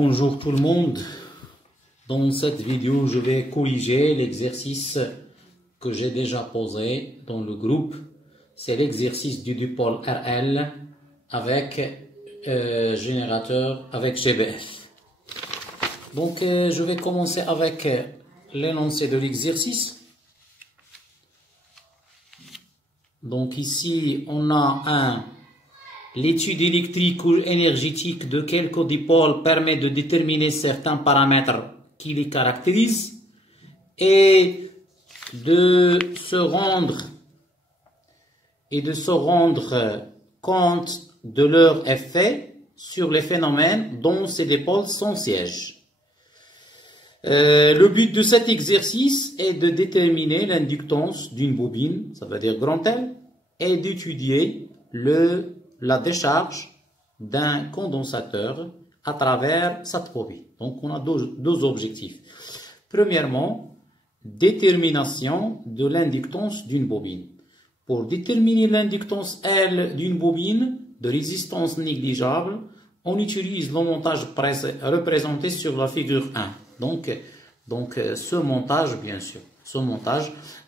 Bonjour tout le monde. Dans cette vidéo, je vais corriger l'exercice que j'ai déjà posé dans le groupe. C'est l'exercice du dipôle RL avec générateur avec GBF. Donc, je vais commencer avec l'énoncé de l'exercice. Donc ici, on a l'étude électrique ou énergétique de quelques dipôles permet de déterminer certains paramètres qui les caractérisent et de se rendre compte de leur effet sur les phénomènes dont ces dipôles sont sièges. Le but de cet exercice est de déterminer l'inductance d'une bobine, ça veut dire grand L, et d'étudier la décharge d'un condensateur à travers cette bobine. Donc, on a deux objectifs. Premièrement, détermination de l'inductance d'une bobine. Pour déterminer l'inductance L d'une bobine de résistance négligeable, on utilise le montage représenté sur la figure 1. Donc ce montage, bien sûr,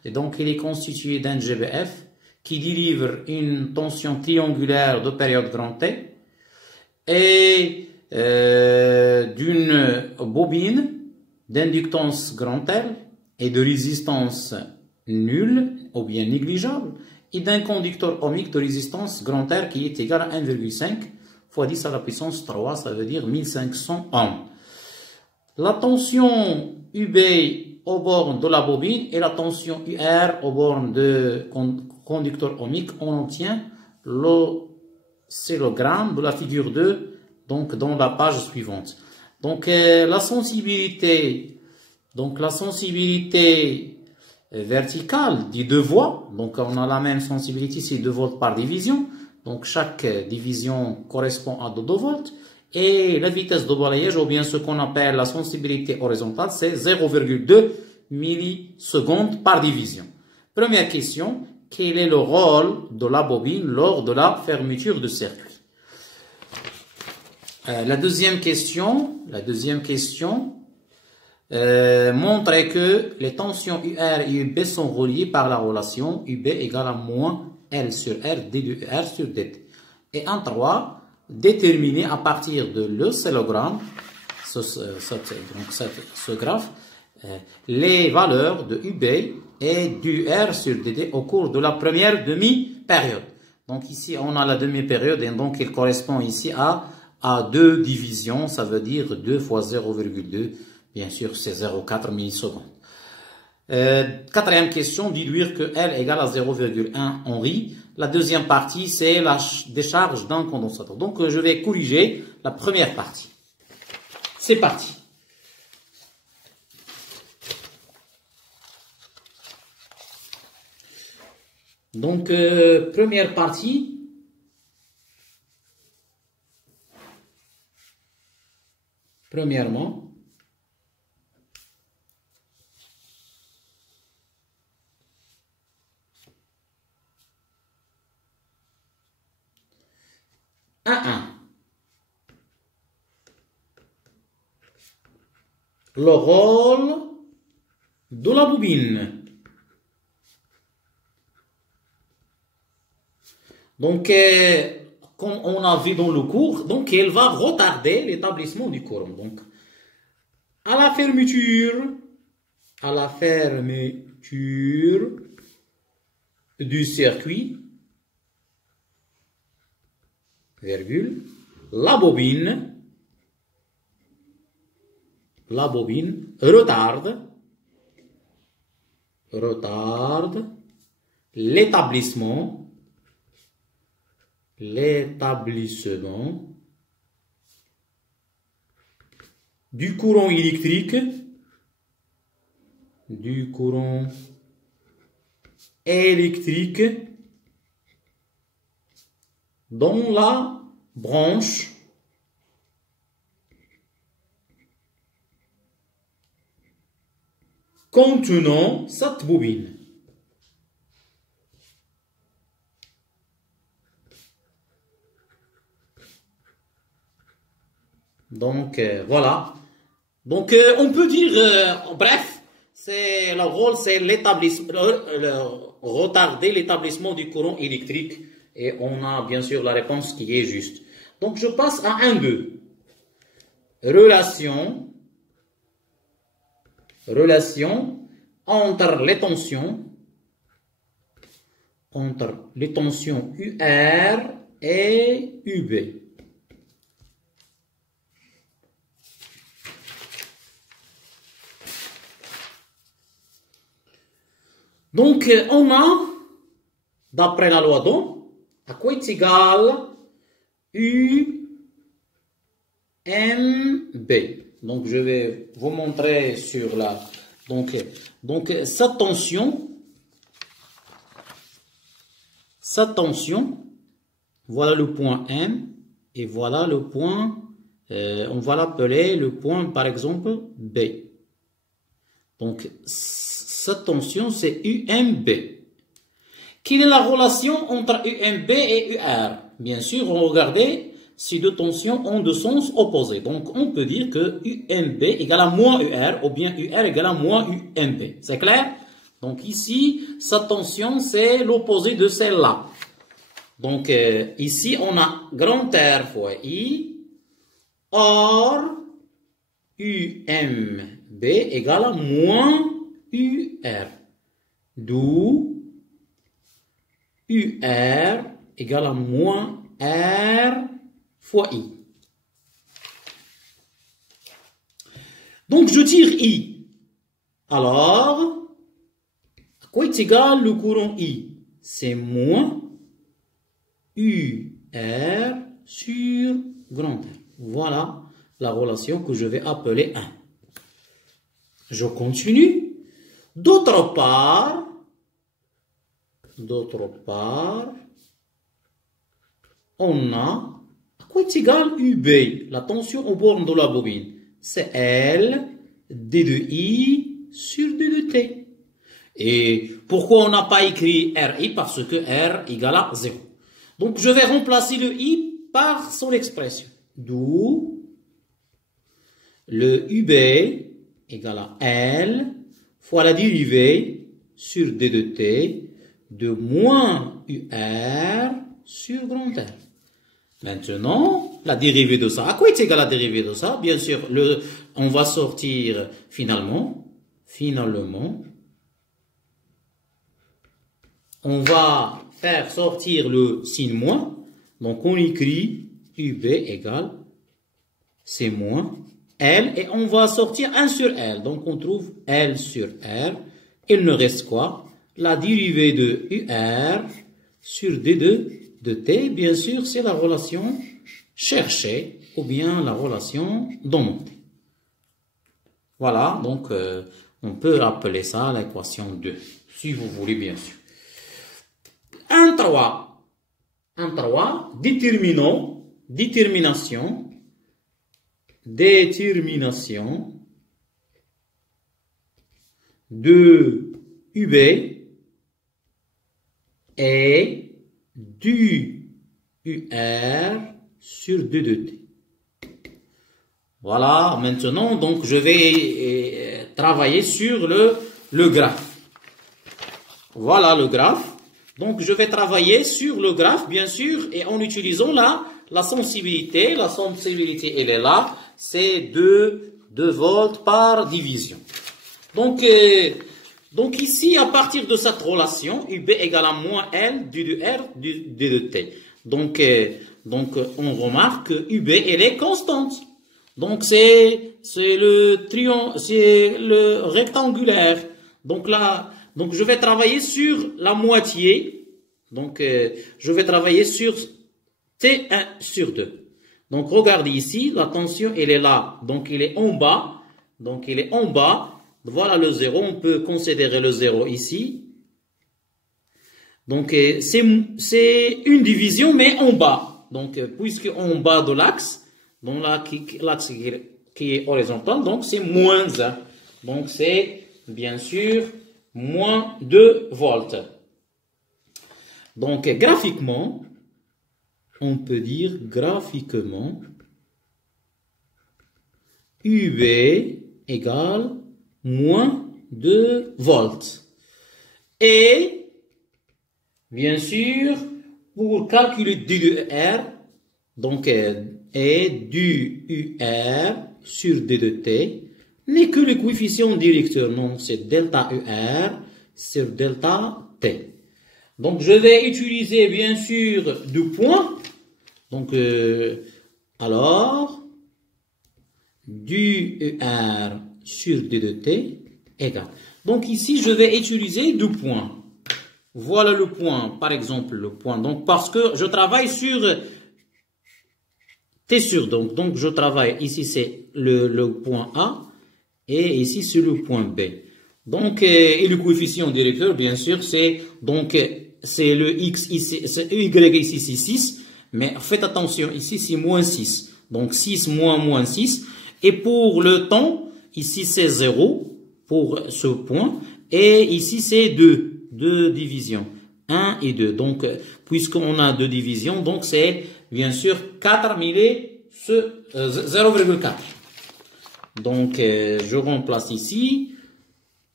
et donc il est constitué d'un GBF qui délivre une tension triangulaire de période grand T et d'une bobine d'inductance grand L et de résistance nulle ou bien négligeable et d'un conducteur ohmique de résistance grand R qui est égal à 1,5 fois 10 à la puissance 3, ça veut dire 1500 ohms. La tension UB aux bornes de la bobine et la tension UR aux bornes de conducteur ohmique, on obtient l'oscillogramme de la figure 2, donc dans la page suivante. Donc la sensibilité verticale des deux voies, donc on a la même sensibilité, c'est 2 volts par division, donc chaque division correspond à 2 volts, et la vitesse de balayage, ou bien ce qu'on appelle la sensibilité horizontale, c'est 0,2 millisecondes par division. Première question, quel est le rôle de la bobine lors de la fermeture de circuit? La deuxième question montre que les tensions UR et UB sont reliées par la relation UB égale à moins L sur R d de UR sur dt. Et en 3, déterminer à partir de l'oscillogramme, ce graphe, les valeurs de UB et du R sur dt au cours de la première demi-période. Donc ici, on a la demi-période et donc il correspond ici à 2 divisions, ça veut dire 2 fois 0,2, bien sûr c'est 0,4 millisecondes. Quatrième question, déduire que L égale à 0,1 Henri. La deuxième partie, c'est la décharge d'un condensateur. Donc, je vais corriger la première partie. C'est parti. Donc, première partie. Premièrement, le rôle de la bobine. Donc, comme on a vu dans le cours, donc elle va retarder l'établissement du courant. Donc, à la fermeture du circuit, virgule, la bobine retarde l'établissement du courant électrique dans la branche contenant cette bobine. Donc, voilà. Donc, on peut dire, bref, c'est le rôle, c'est l'établissement, retarder l'établissement du courant électrique. Et on a bien sûr la réponse qui est juste. Donc, je passe à 1-2. Relation entre les tensions UR et UB. Donc, on a, d'après la loi d'Ohm, à quoi est égal UMB. Donc, je vais vous montrer sur la... Donc cette tension, voilà le point M, et voilà le point, on va l'appeler le point, par exemple, B. Donc, cette tension, c'est UMB. Quelle est la relation entre UMB et UR? Bien sûr, on regardait ces deux tensions ont deux sens opposés. Donc, on peut dire que UMB égale à moins UR, ou bien UR égale à moins UMB. C'est clair? Donc, ici, cette tension, c'est l'opposé de celle-là. Donc, ici, on a grand R fois I, or UMB égale à moins UR. D'où UR égale à moins R fois I. Donc, je tire I. Alors, à quoi est égal le courant I? C'est moins UR sur grand R. Voilà la relation que je vais appeler 1. Je continue. D'autre part, on a à quoi est égal UB, la tension aux bornes de la bobine. C'est L D de I sur D de T. Et pourquoi on n'a pas écrit RI? Parce que R égale à 0. Donc je vais remplacer le I par son expression. D'où le UB égale à L fois la dérivée sur D de T de moins UR sur grand R. Maintenant, la dérivée de ça. À quoi est égale la dérivée de ça? Bien sûr, on va sortir finalement, on va faire sortir le signe moins. Donc, on écrit UB égale C moins L et on va sortir 1 sur L. Donc, on trouve L sur R. Il ne reste quoi? La dérivée de UR sur D de T, bien sûr, c'est la relation cherchée ou bien la relation demandée. Voilà, donc on peut appeler ça l'équation 2, si vous voulez, bien sûr. 1-3, détermination de UB et du UR sur 2 de T. Voilà, maintenant, donc, je vais travailler sur le graphe. Voilà le graphe. Donc, je vais travailler sur le graphe, bien sûr, et en utilisant la sensibilité. La sensibilité, elle est là. C'est 2 volts par division. Donc ici, à partir de cette relation, UB égale à moins L du R du D de T. Donc, on remarque que UB, elle est constante. Donc, c'est le rectangulaire. Donc là, je vais travailler sur la moitié. Donc, je vais travailler sur T1 sur 2. Donc, regardez ici, la tension, elle est là. Donc, il est en bas. Voilà le 0. On peut considérer le 0 ici. Donc, c'est une division, mais en bas. Donc, puisque en bas de l'axe, donc l'axe qui est horizontal, donc c'est moins 1. Donc, c'est bien sûr moins 2 volts. Donc, graphiquement, on peut dire graphiquement, UB égale moins 2 volts. Et, bien sûr, pour calculer du UR, donc, et du UR sur D de T, n'est que le coefficient directeur. Non, c'est delta UR sur delta T. Donc, je vais utiliser, bien sûr, deux points. Donc, alors, du UR sur D de T égale. Donc, ici, je vais utiliser deux points. Voilà le point, par exemple, le point. Donc, parce que je travaille sur T sur donc je travaille, ici, c'est le point A, et ici, c'est le point B. Donc, et le coefficient directeur, bien sûr, c'est, donc, c'est le X ici, c'est Y ici, c'est 6. Mais faites attention, ici, c'est moins 6. Donc, 6 moins 6. Et pour le temps, ici, c'est 0 pour ce point. Et ici, c'est 2. 2 divisions. 1 et 2. Donc, puisqu'on a 2 divisions, donc c'est, bien sûr, 4 millés ce 0,4. Donc, je remplace ici.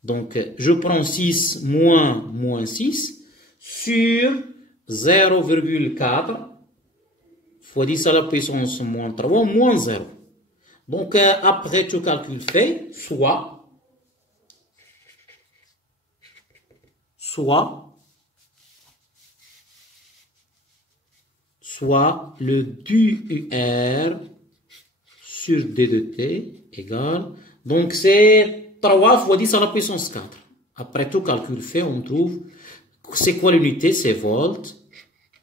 Donc, je prends 6 moins 6 sur 0,4 fois 10 à la puissance moins 3 moins 0. Donc, après tout calcul fait, soit le du UR sur D de T égale, donc c'est 3 fois 10 à la puissance 4. Après tout calcul fait, on trouve, c'est quoi l'unité? C'est volts,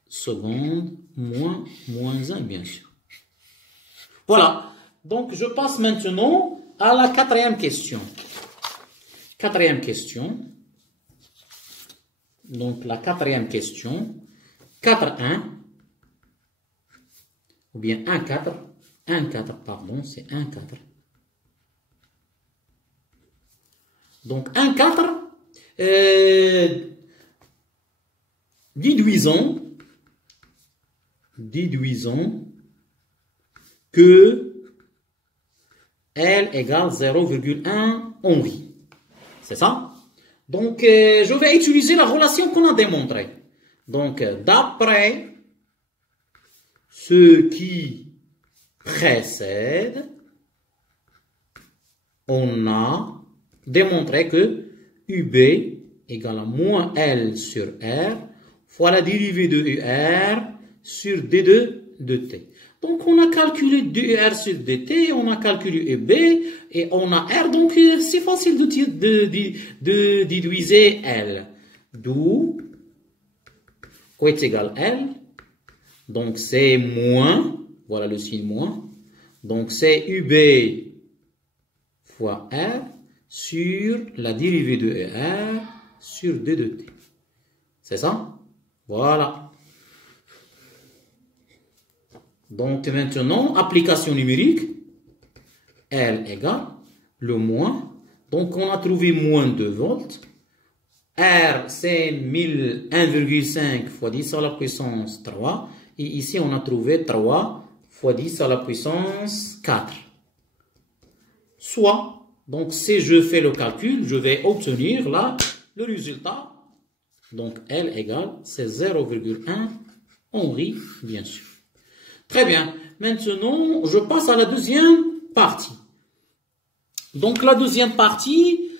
seconde, moins 1, bien sûr. Voilà. Donc, je passe maintenant à la quatrième question. Quatrième question. Donc, la quatrième question. 4,1. Ou bien 1,4. 1,4, pardon, c'est 1,4. Donc, 1,4. Déduisons que L égale 0,1 Henri. C'est ça? Donc, je vais utiliser la relation qu'on a démontrée. Donc, d'après ce qui précède, on a démontré que UB égale à moins L sur R fois la dérivée de UR sur D2 de T. Donc, on a calculé DUR sur DT, on a calculé EB, et on a R, donc c'est facile de déduire L. D'où, quoi est égal L? Donc, c'est moins, voilà le signe moins. Donc, c'est UB fois R sur la dérivée de ER sur D de T. C'est ça? Voilà. Donc maintenant, application numérique, L égale le moins. Donc on a trouvé moins 2 volts. R c'est 1,5 fois 10 à la puissance 3. Et ici on a trouvé 3 fois 10 à la puissance 4. Soit, donc si je fais le calcul, je vais obtenir là le résultat. Donc L égale, c'est 0,1 Henri, bien sûr. Très bien. Maintenant, je passe à la deuxième partie. Donc, la deuxième partie,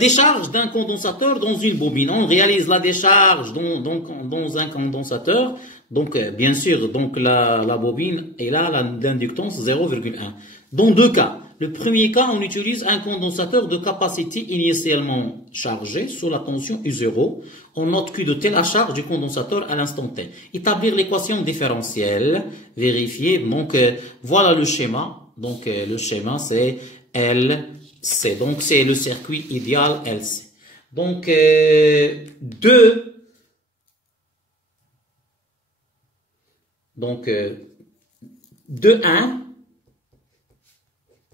décharge d'un condensateur dans une bobine. On réalise la décharge dans un condensateur. Donc, bien sûr, donc la bobine est là, l'inductance 0,1. Dans deux cas. Le premier cas, on utilise un condensateur de capacité initialement chargé sous la tension U0. On note Q de T, la charge du condensateur à l'instant T. Établir l'équation différentielle, vérifier. Donc, voilà le schéma. Donc, le schéma, c'est LC. Donc, c'est le circuit idéal LC. Donc, 2,1.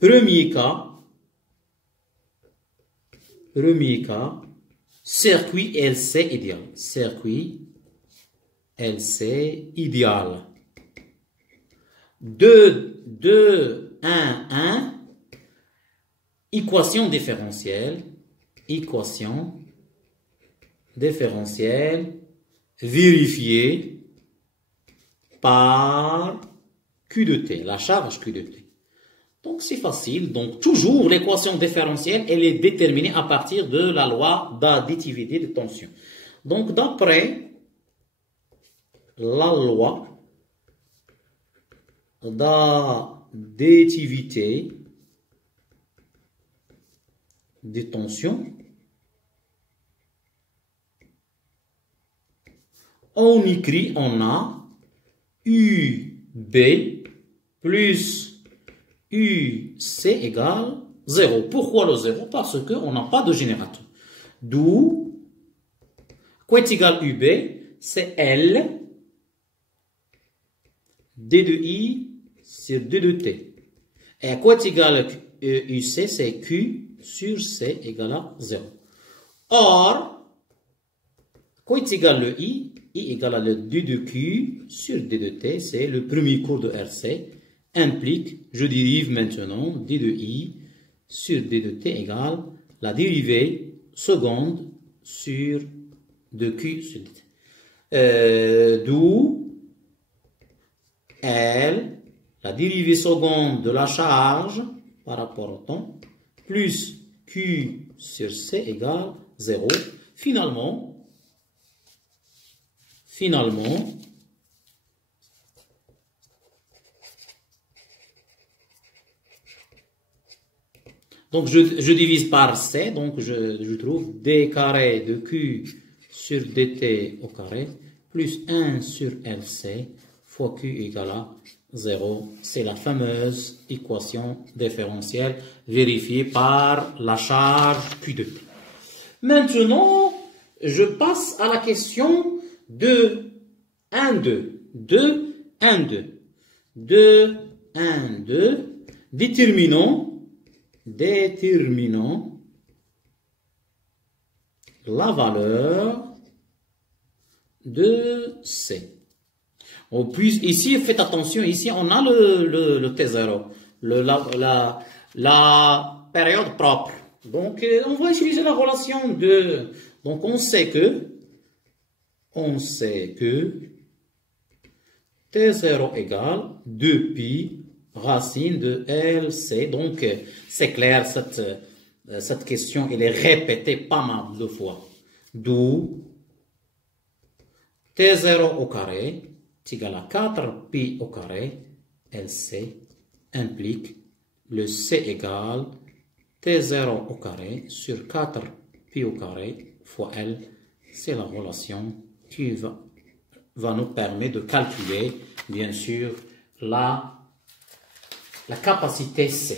Premier cas, circuit LC idéal. Circuit LC idéal. 2, 1, 1. équation différentielle vérifiée par Q de T, la charge Q de T. Donc c'est facile, donc toujours l'équation différentielle, elle est déterminée à partir de la loi d'additivité de tension. Donc d'après la loi d'additivité de tension, on écrit, on a UB plus UC égale 0. Pourquoi le 0? Parce qu'on n'a pas de générateur. D'où, quoi est égal UB? C'est L D de I sur D de T. Et quoi est égal UC? C'est Q sur C égale à 0. Or, quoi est égal le I? I égale à le D de Q sur D de T. C'est le premier cours de RC. Implique, je dérive maintenant D de I sur D de T égale la dérivée seconde sur de Q sur D de T. D'où L, la dérivée seconde de la charge par rapport au temps, plus Q sur C égale 0. Finalement, donc je divise par C, donc je trouve D carré de Q sur dt au carré, plus 1 sur LC fois Q égale à 0. C'est la fameuse équation différentielle vérifiée par la charge Q de T. Maintenant, je passe à la question de 1, 2. 2, 1, 2. 2, 1, 2. Déterminons la valeur de C. Puis ici, faites attention, ici on a le T0, la période propre. Donc on va utiliser la relation de... Donc on sait que T0 égale 2pi racine de LC. Donc c'est clair, cette question elle est répétée pas mal de fois. D'où T0 au carré est égal à 4pi au carré LC implique le C égale T0 au carré sur 4pi au carré fois L. C'est la relation qui va nous permettre de calculer, bien sûr, la capacité C.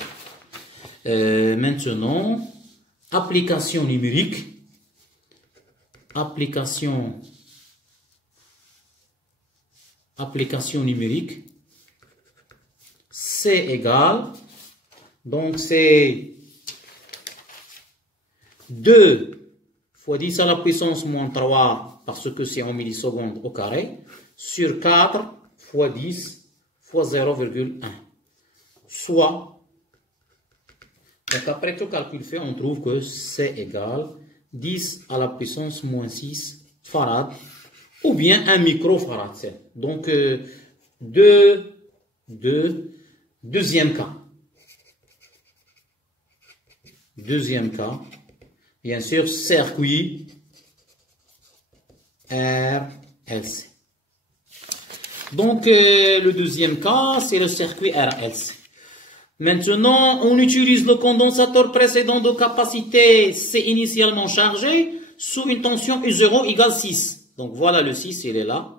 Maintenant, application numérique. Application numérique. C égale, donc c'est 2 fois 10 à la puissance moins 3, parce que c'est en millisecondes au carré, sur 4 fois 10 fois 0,1. Soit, donc après tout calcul fait, on trouve que C égale 10 à la puissance moins 6 farad, ou bien 1 microfarad. Donc, deuxième cas. Deuxième cas, bien sûr, circuit RLC. Donc, le deuxième cas, c'est le circuit RLC. Maintenant, on utilise le condensateur précédent de capacité C initialement chargé sous une tension U0 égale 6. Donc, voilà le 6, il est là.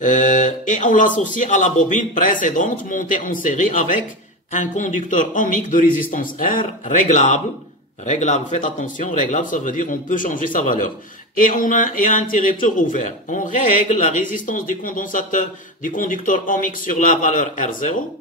Et on l'associe à la bobine précédente montée en série avec un conducteur ohmique de résistance R réglable. Réglable, faites attention, réglable, ça veut dire on peut changer sa valeur. Et on a un interrupteur ouvert. On règle la résistance du conducteur ohmique sur la valeur R0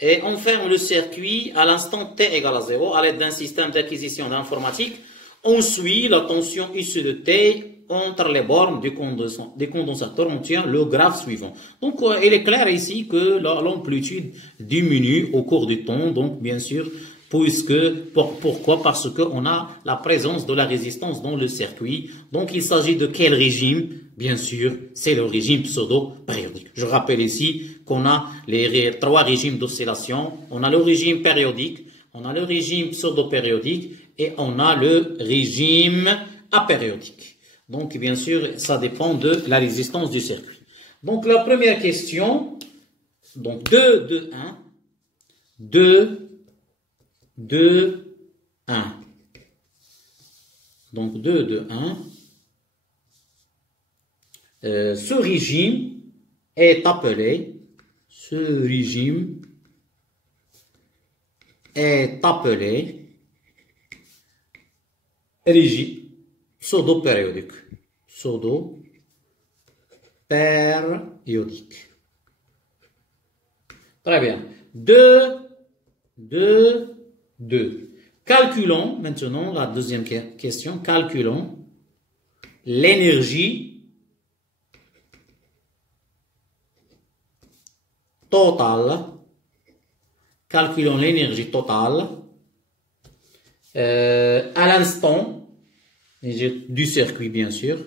et on ferme le circuit à l'instant T égale à 0 à l'aide d'un système d'acquisition d'informatique. On suit la tension issue de T entre les bornes du condensateur. On tient le graphe suivant. Donc, il est clair ici que l'amplitude diminue au cours du temps. Donc, bien sûr, Pourquoi? Parce qu'on a la présence de la résistance dans le circuit. Donc, il s'agit de quel régime? Bien sûr, c'est le régime pseudo-périodique. Je rappelle ici qu'on a les trois régimes d'oscillation. On a le régime périodique, on a le régime pseudo-périodique et on a le régime apériodique. Donc, bien sûr, ça dépend de la résistance du circuit. Donc, la première question, donc 2, 2, 1, 2, 2, 1. Donc 2, 2, 1. Ce régime est appelé, régime pseudo-périodique. Très bien. 2, 2, 2. Calculons maintenant la deuxième question. Calculons l'énergie totale. Calculons l'énergie totale à l'instant du circuit, bien sûr.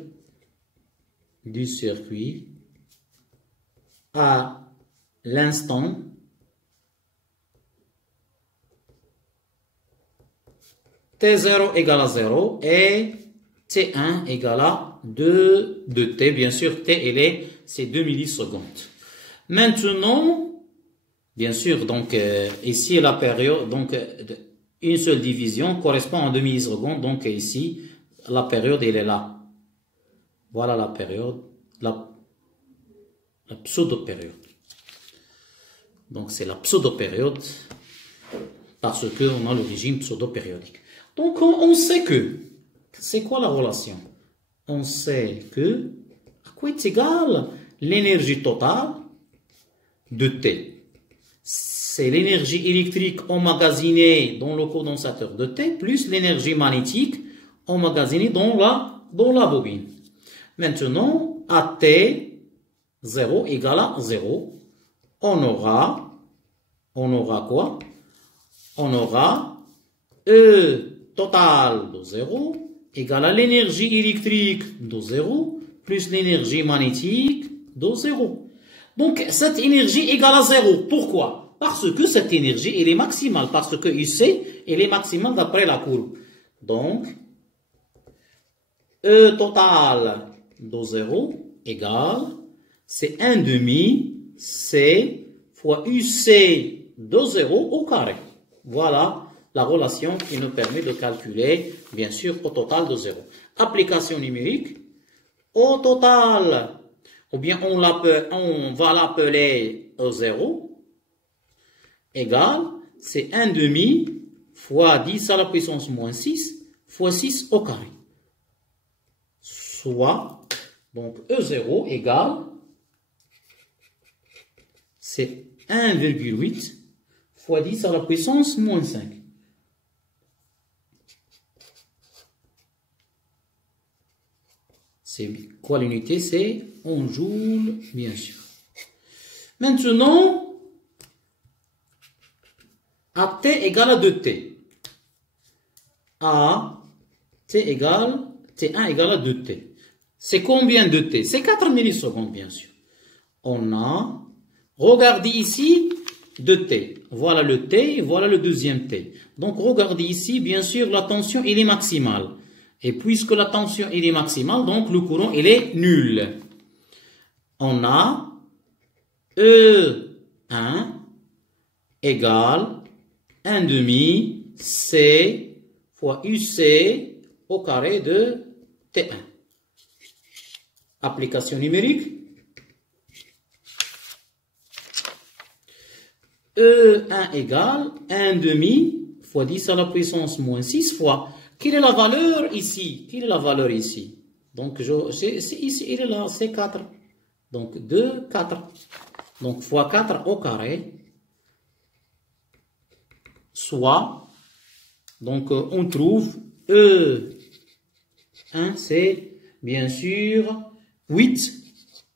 Du circuit à l'instant T0 égale à 0 et T1 égale à 2 de T. Bien sûr, T, c'est 2 millisecondes. Maintenant, bien sûr, donc ici la période, donc une seule division correspond à 2 millisecondes. Donc ici, la période, elle est là. Voilà la période, la pseudo-période. Donc c'est la pseudo-période parce qu'on a le régime pseudo-périodique. Donc on sait que, c'est quoi la relation? On sait que, à quoi est égale l'énergie totale de T? C'est l'énergie électrique emmagasinée dans le condensateur de T plus l'énergie magnétique emmagasinée dans la bobine. Maintenant, à T, 0 égale à 0, on aura quoi? On aura E total de 0 égale à l'énergie électrique de 0 plus l'énergie magnétique de 0. Donc, cette énergie égale à 0. Pourquoi? Parce que cette énergie, elle est maximale. Parce que ici, elle est maximale d'après la courbe. Donc, E total de 0 égale, c'est 1 demi C fois UC de 0 au carré. Voilà la relation qui nous permet de calculer, bien sûr, au total de 0. Application numérique, au total, ou bien on va l'appeler E0, égale, c'est 1 demi fois 10 à la puissance moins 6 fois 6 au carré. Soit, donc E0 égale, c'est 1,8 fois 10 à la puissance moins 5. C'est quoi l'unité? C'est en joules, bien sûr. Maintenant, à T égale à 2T. À T égale, T1 égale à 2T. C'est combien de T? C'est 4 millisecondes, bien sûr. On a, regardez ici, 2T. Voilà le T, voilà le deuxième T. Donc, regardez ici, bien sûr, la tension, elle est maximale. Et puisque la tension, elle est maximale, donc le courant, il est nul. On a E1 égale 1 demi C fois UC au carré de T1. Application numérique. E1 égale 1 demi fois 10 à la puissance moins 6 fois. Quelle est la valeur ici? Quelle est la valeur ici? Donc, ici, il est là, c'est 4. Donc, 2, 4. Donc, fois 4 au carré. Soit, donc, on trouve E1, c'est bien sûr 8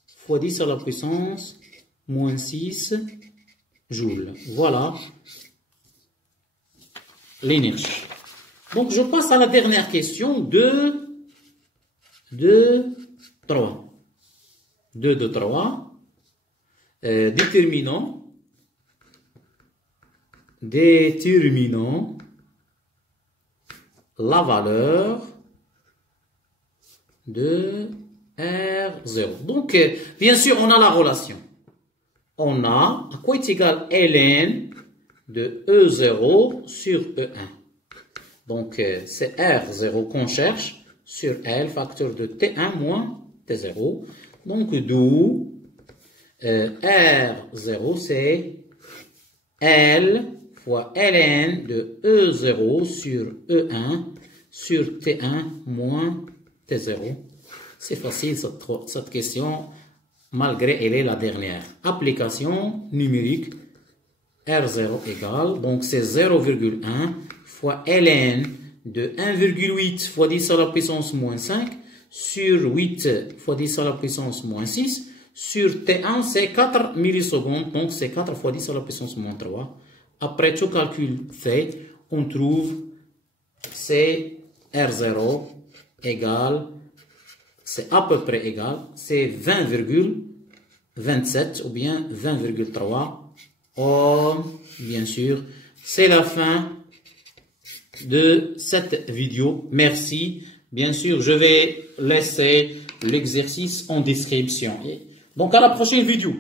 fois 10 à la puissance moins 6 joules. Voilà l'énergie. Donc, je passe à la dernière question. 2 3. 2 de 3. Déterminant la valeur de R0. Donc, bien sûr, on a la relation. On a à quoi est égal ln de E0 sur E1. Donc, c'est R0 qu'on cherche sur L, facteur de T1 moins T0. Donc, d'où R0, c'est L fois ln de E0 sur E1 sur T1 moins T0. C'est facile cette question, malgré elle est la dernière. Application numérique R0 égale, donc c'est 0,1 fois ln de 1,8 fois 10 à la puissance moins 5 sur 8 fois 10 à la puissance moins 6 sur T1, c'est 4 millisecondes, donc c'est 4 fois 10 à la puissance moins 3. Après tout calcul fait, on trouve c'est R0 égale, c'est à peu près égal, c'est 20,27 ou bien 20,3. Oh, bien sûr, c'est la fin de cette vidéo. Merci. Bien sûr, je vais laisser l'exercice en description. Donc, à la prochaine vidéo.